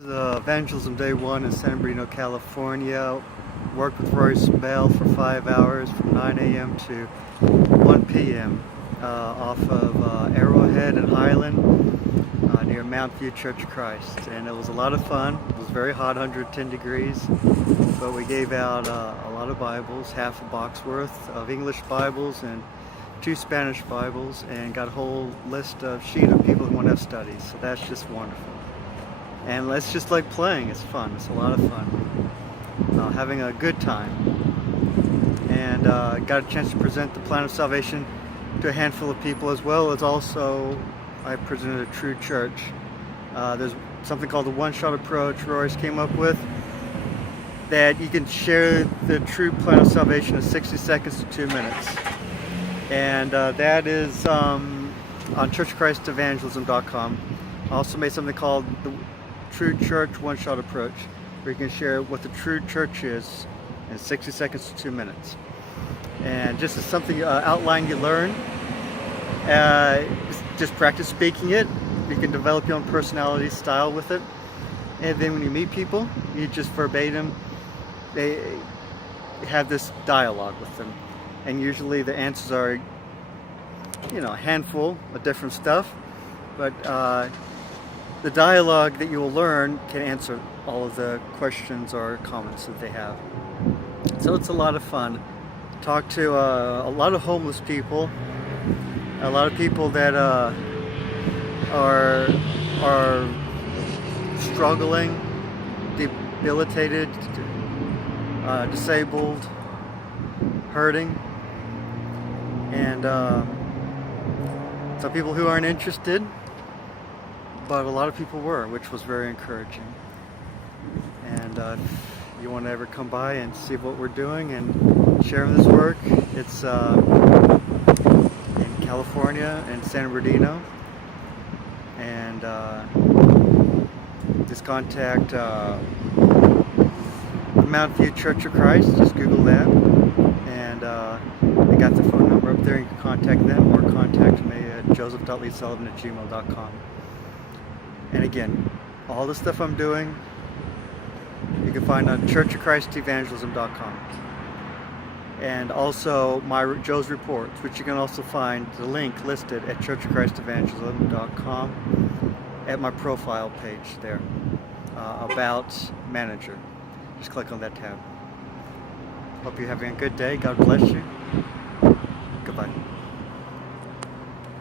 Evangelism Day 1 in San Bernardino, California. Worked with Royce Bell for 5 hours from 9 a.m. to 1 p.m. Off of Arrowhead and Highland near Mount View Church of Christ. And it was a lot of fun. It was very hot, 110 degrees. But we gave out a lot of Bibles, half a box worth of English Bibles and 2 Spanish Bibles, and got a whole sheet of people who want to have studies. So that's just wonderful. And it's just like playing. It's fun. It's a lot of fun. Having a good time. And got a chance to present the plan of salvation to a handful of people, as well as also I presented a true church. There's something called the one-shot approach Royce came up with, that you can share the true plan of salvation in 60 seconds to 2 minutes. And that is on churchofchristevangelism.com. I also made something called the True Church One-Shot Approach, where you can share what the true church is in 60 seconds to 2 minutes. And just as something outline you learn, just practice speaking it. You can develop your own personality style with it. And then when you meet people, you just verbatim, they have this dialogue with them. And usually the answers are, a handful of different stuff. But the dialogue that you will learn can answer all of the questions or comments that they have. So it's a lot of fun. Talk to a lot of homeless people, a lot of people that are struggling, debilitated, disabled, hurting, and some people who aren't interested, but a lot of people were, which was very encouraging. And if you want to ever come by and see what we're doing and share this work, it's in California and San Bernardino. And just contact Mount View Church of Christ. Just Google that, and they got the phone number up there. You can contact them or contact me at joseph.leesullivan@gmail.com. And again, all the stuff I'm doing, you can find on churchofchristevangelism.com. And also Joe's reports, which you can also find the link listed at churchofchristevangelism.com at my profile page there, about manager. Just click on that tab. Hope you're having a good day. God bless you. Goodbye.